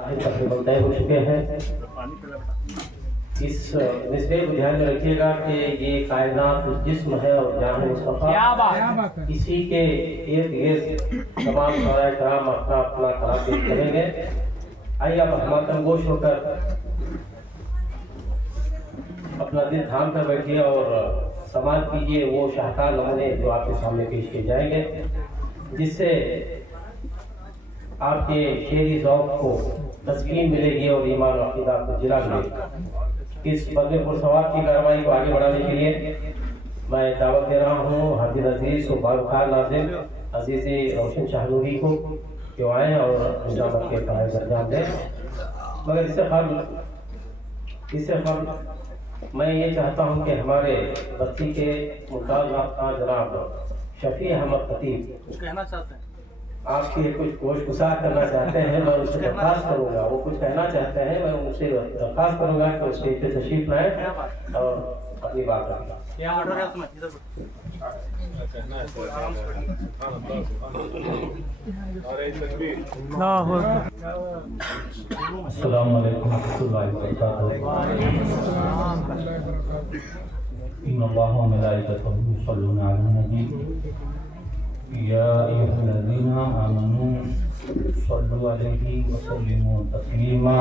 तकरीबन तय हो चुके हैं। इस मिसरे को ध्यान में रखिएगा कि ये कायनात जिस्म है और जान मुस्तफा, इसी के इर्द गिर्द तमाम सारा कराम अपना अपना कलाम पेश करेंगे। आइए आप हमातमगोश होकर अपना दिल थाम कर बैठिए और समाज कीजिए वो शाहकार नमूने जो आपके सामने पेश किए जाएंगे, जिससे आपके शेरी ज़ौक़ को तस्कीन मिलेगी और ईमान और अक़ीदा को जिला मिलेगी। इस बदले पुरसवाब की कार्रवाई को आगे बढ़ाने के लिए मैं दावत दे रहा हूँ हाजिर अजीज़ और बावकार नाज़िम अजीज़ी रोशन शाहनूरी को कि आएँ और अंजाम के फ़राइज़ अंजाम दें। मगर इससे कबल मैं ये चाहता हूँ कि हमारे बस्ती के मुमताज़ नाख़्वान जनाब शफ़ी अहमद खतीब कहना चाहते हैं, आपके कुछ गोश गुजार करना चाहते हैं। मैं उनसे दरख्वास्त करूँगा, वो कुछ कहना चाहते हैं, मैं उनसे दरख्वास्त करूँगा कि उस स्टेज पे तशरीफ लाएं और अपनी बात रखें। अस्सलामु अलैकुम वरहमतुल्लाहि वबरकातुहू। इन्नल्लाह व मलाइकतहू युसल्लूना अलन नबी या अय्युहल्लज़ीना आमनू सल्लु अलैहि व सल्लिमू तस्लीमा।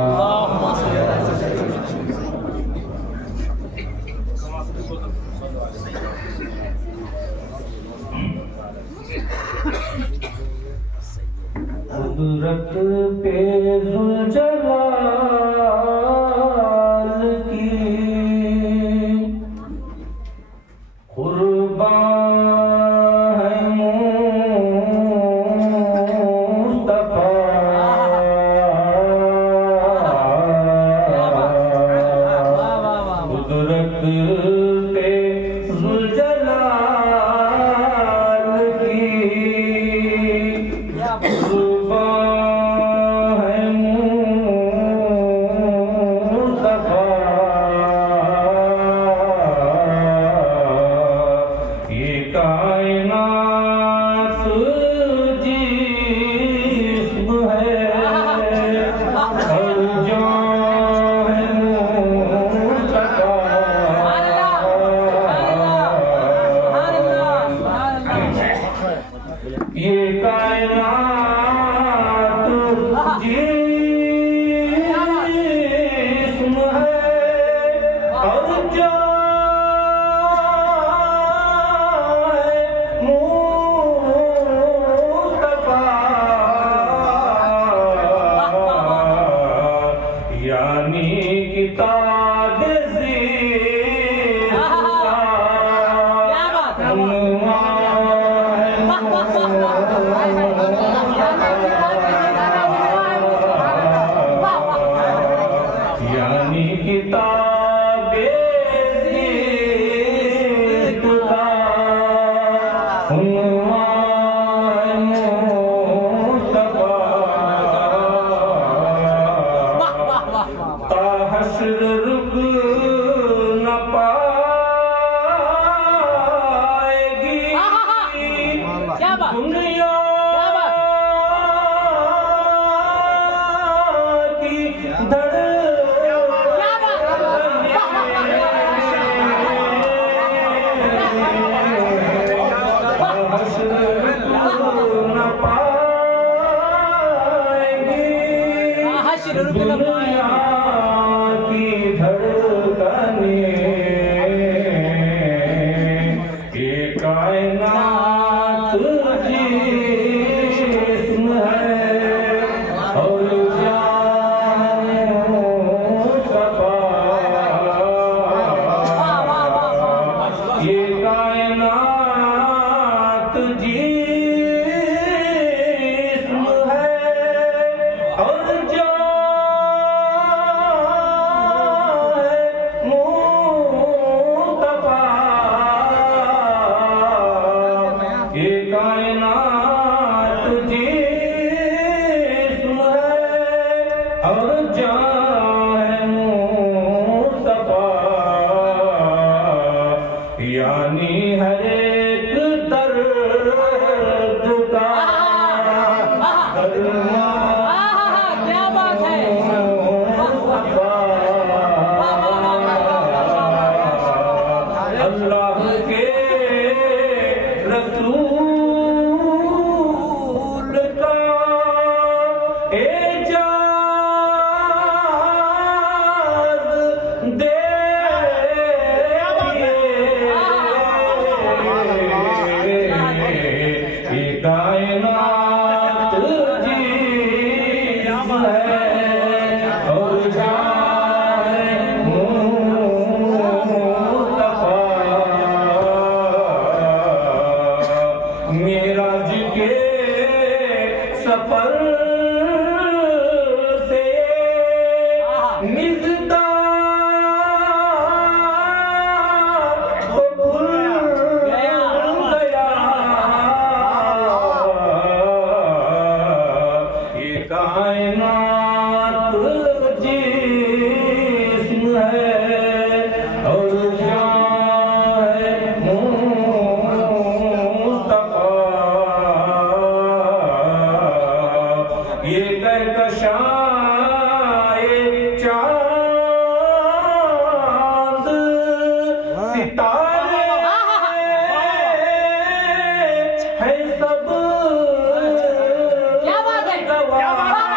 कुदरत पे ज़ुलजलाल की कुर्बान क्या बात है। जिस्म है और जान है मुस्तफा। ये कहकशाए चांद सितारे है सब। क्या बात है, क्या बात है,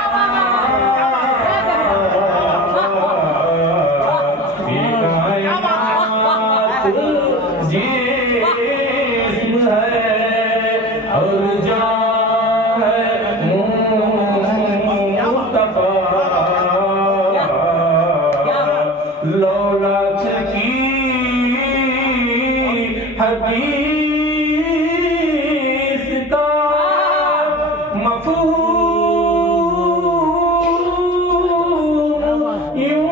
जिस्म है और जान है मुस्तफा। लौलाद की हदीस का मफ़हूम यूं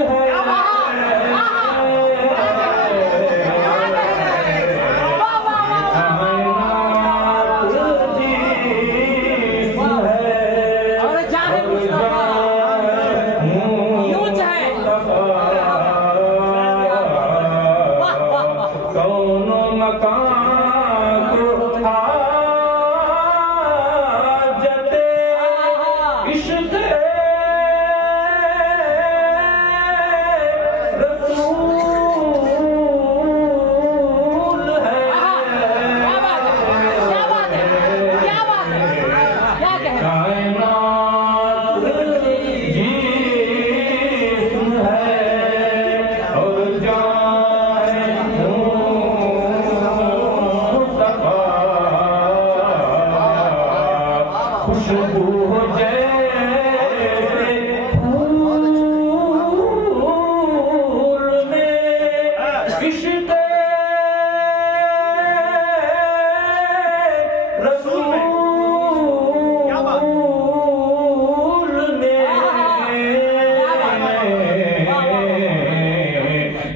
है। कौनो मकान को हाजते इश्क़ रसूल है। कायनात जिस्म है और जान है मुस्तफा। खुशबू हो जैसे फूल में इश्क़ रसूल में।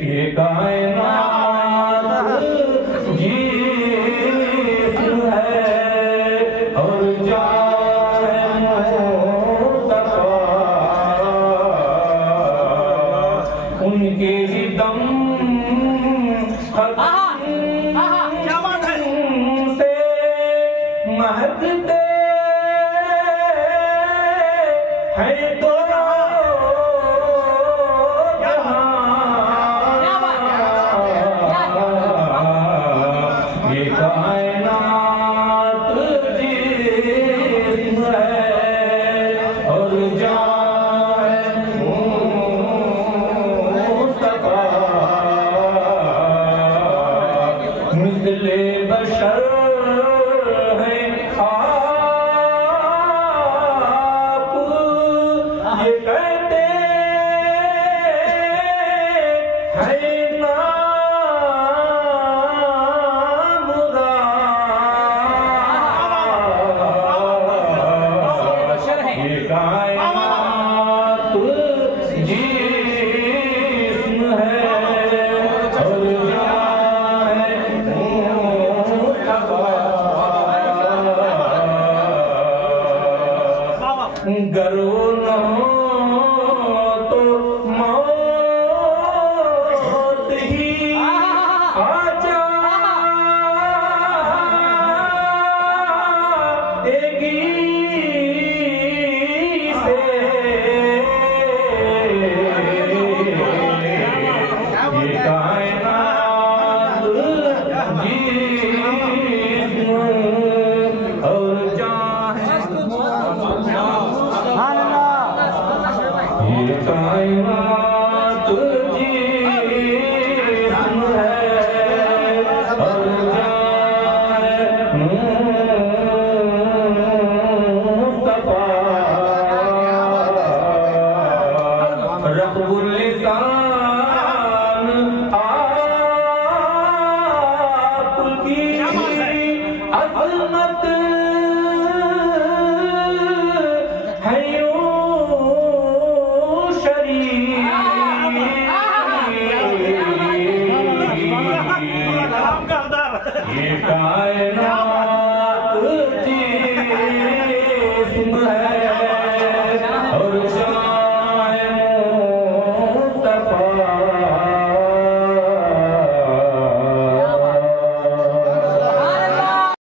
ये कायनात जिस्म है और जान है मुस्तफा। उनके ही दम क्या बात है, से महकते हैं तो ये कायनात जिस्म है और जान है मुस्तफा। मिसले बशर है आप, ये कहते हैं नामुराद। ये कायनात जिस्म है और जान है मुस्तफा। गरो न हो तो मौत ही आ जाएगी से। ये कायनात जिस्म और जान है। ये कायनात